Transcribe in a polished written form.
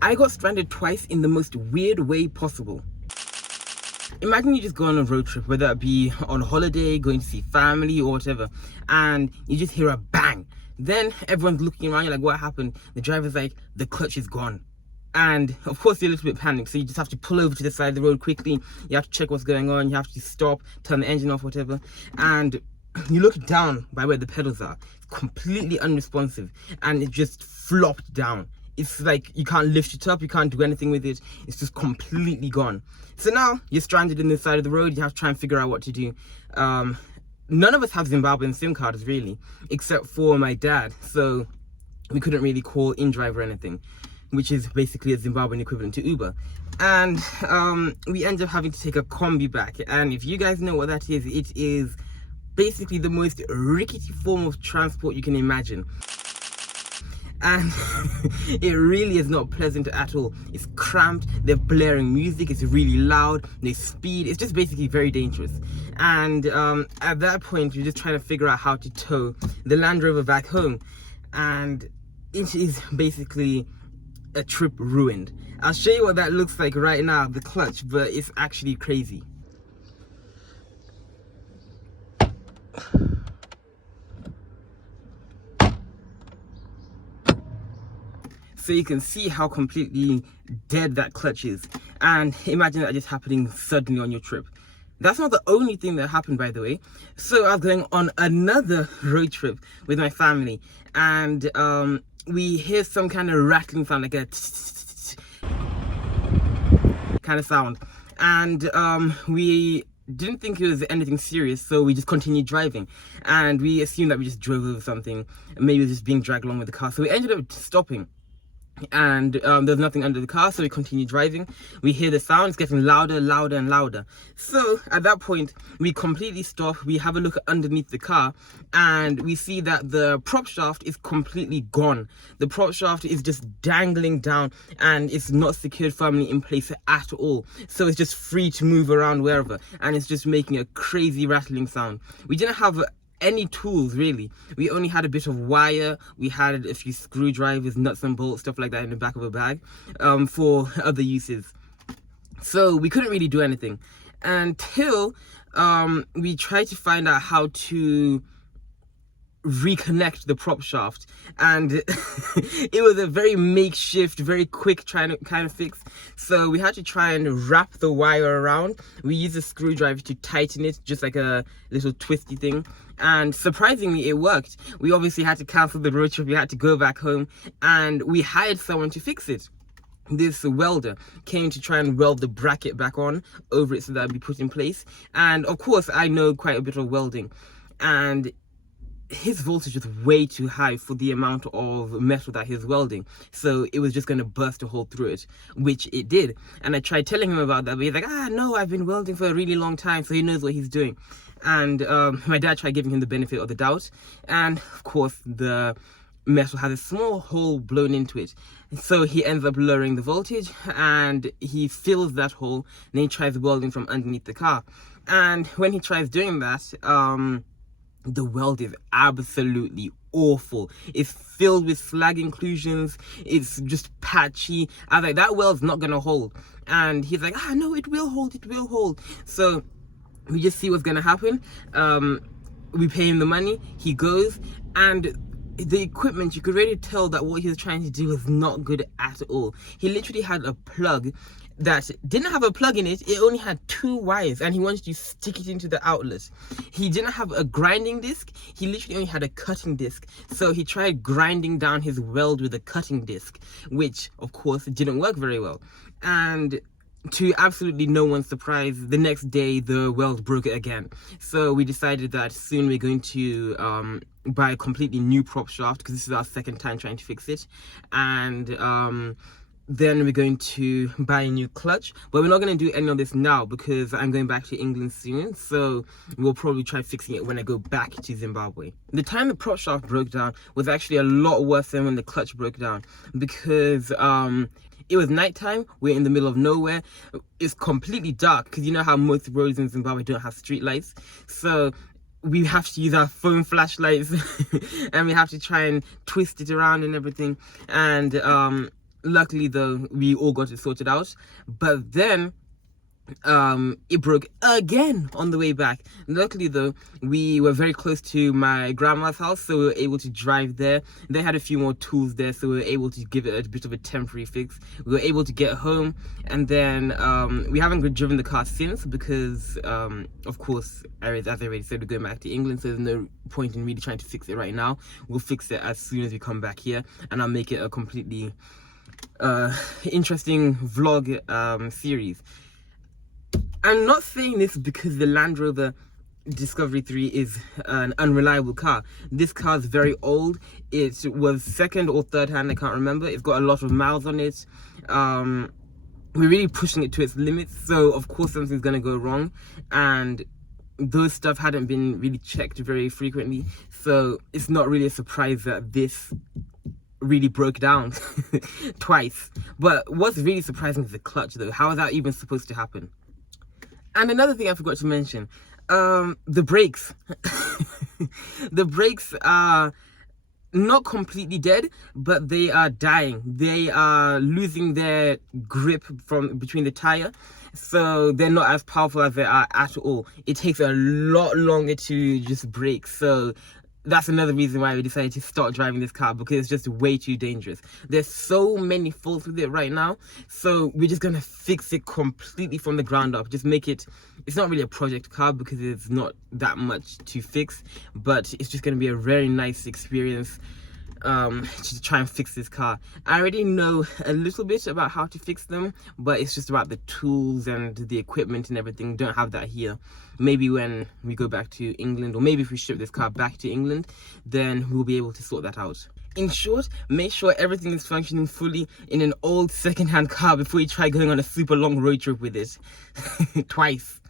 I got stranded twice in the most weird way possible. Imagine you just go on a road trip, whether it be on holiday, going to see family or whatever, and you just hear a bang. Then everyone's looking around, you're like, what happened? The driver's like, the clutch is gone. And of course you're a little bit panicked, so you just have to pull over to the side of the road quickly. You have to check what's going on, you have to stop, turn the engine off, whatever. And you look down by where the pedals are, it's completely unresponsive, and it just flopped down. It's like you can't lift it up, you can't do anything with it, it's just completely gone. So now you're stranded in the side of the road, you have to try and figure out what to do. None of us have Zimbabwean SIM cards really, except for my dad, so we couldn't really call InDrive or anything, which is basically a Zimbabwean equivalent to Uber. And we ended up having to take a combi back, and if you guys know what that is, it is basically the most rickety form of transport you can imagine. And it really is not pleasant at all. It's cramped, they're blaring music, it's really loud, they speed, it's just basically very dangerous. And at that point we're just trying to figure out how to tow the Land Rover back home, and it is basically a trip ruined. I'll show you what that looks like right now, the clutch, but it's actually crazy. So you can see how completely dead that clutch is, and imagine that just happening suddenly on your trip. That's not the only thing that happened, by the way. So I was going on another road trip with my family, and we hear some kind of rattling sound, like a kind of sound, and we didn't think it was anything serious, so we just continued driving, and we assumed that we just drove over something, maybe it was just being dragged along with the car. So we ended up stopping, and there's nothing under the car, so we continue driving. We hear the sound, it's getting louder and louder. So at that point we completely stop, we have a look underneath the car, and we see that the prop shaft is completely gone. The prop shaft is just dangling down, and it's not secured firmly in place at all, so it's just free to move around wherever, and it's just making a crazy rattling sound. We didn't have any tools really. We only had a bit of wire, we had a few screwdrivers, nuts and bolts, stuff like that in the back of a bag for other uses. So we couldn't really do anything until we tried to find out how to reconnect the prop shaft, and it was a very makeshift, very quick kind of fix. So we had to try and wrap the wire around. We used a screwdriver to tighten it, just like a little twisty thing, and surprisingly it worked. We obviously had to cancel the road trip, we had to go back home, and we hired someone to fix it. This welder came to try and weld the bracket back on over it so that it'd be put in place. And of course I know quite a bit of welding, and his voltage was way too high for the amount of metal that he's welding, so it was just going to burst a hole through it, which it did. And I tried telling him about that, but he's like, no, I've been welding for a really long time, so he knows what he's doing. And my dad tried giving him the benefit of the doubt, and of course the metal has a small hole blown into it, so he ends up lowering the voltage, and he fills that hole, and then he tries welding from underneath the car. And when he tries doing that, the weld is absolutely awful. It's filled with slag inclusions, it's just patchy. I was like, that weld's not gonna hold. And he's like, no, it will hold, it will hold. So we just see what's gonna happen. We pay him the money, he goes, and the equipment, you could really tell that what he was trying to do was not good at all. He literally had a plug that didn't have a plug in it, it only had 2 wires, and he wanted to stick it into the outlet. He didn't have a grinding disc, he literally only had a cutting disc, so he tried grinding down his weld with a cutting disc, which of course didn't work very well. And to absolutely no one's surprise, the next day the weld broke it again. So we decided that soon we're going to buy a completely new prop shaft, because this is our second time trying to fix it, and then we're going to buy a new clutch. But we're not going to do any of this now because I'm going back to England soon, so we'll probably try fixing it when I go back to Zimbabwe. The time the prop shaft broke down was actually a lot worse than when the clutch broke down, because it was nighttime, we're in the middle of nowhere, it's completely dark, because you know how most roads in Zimbabwe don't have street lights, so we have to use our phone flashlights and we have to try and twist it around and everything. And Luckily though, we all got it sorted out, but then it broke again on the way back. Luckily though, we were very close to my grandma's house, so we were able to drive there. They had a few more tools there, so we were able to give it a bit of a temporary fix. We were able to get home, and then we haven't driven the car since because of course, as I already said, we're going back to England, so there's no point in really trying to fix it right now. We'll fix it as soon as we come back here, and I'll make it a completely interesting vlog series. I'm not saying this because the Land Rover Discovery 3 is an unreliable car. This car is very old. It was second or third hand, I can't remember. It's got a lot of miles on it. We're really pushing it to its limits, so of course something's gonna go wrong, and those stuff hadn't been really checked very frequently, so it's not really a surprise that this really broke down twice. But what's really surprising is the clutch though. How is that even supposed to happen? And another thing I forgot to mention, the brakes. The brakes are not completely dead, but they are dying. They are losing their grip from between the tire, so they're not as powerful as they are at all. It takes a lot longer to just brake, so that's another reason why we decided to start driving this car, because it's just way too dangerous. There's so many faults with it right now, so we're just gonna fix it completely from the ground up. Just make it, it's not really a project car because it's not that much to fix, but it's just gonna be a very nice experience to try and fix this car. I already know a little bit about how to fix them, but it's just about the tools and the equipment and everything. Don't have that here. Maybe when we go back to England, or maybe if we ship this car back to England, then we'll be able to sort that out. In short, make sure everything is functioning fully in an old second-hand car before you try going on a super long road trip with it. Twice.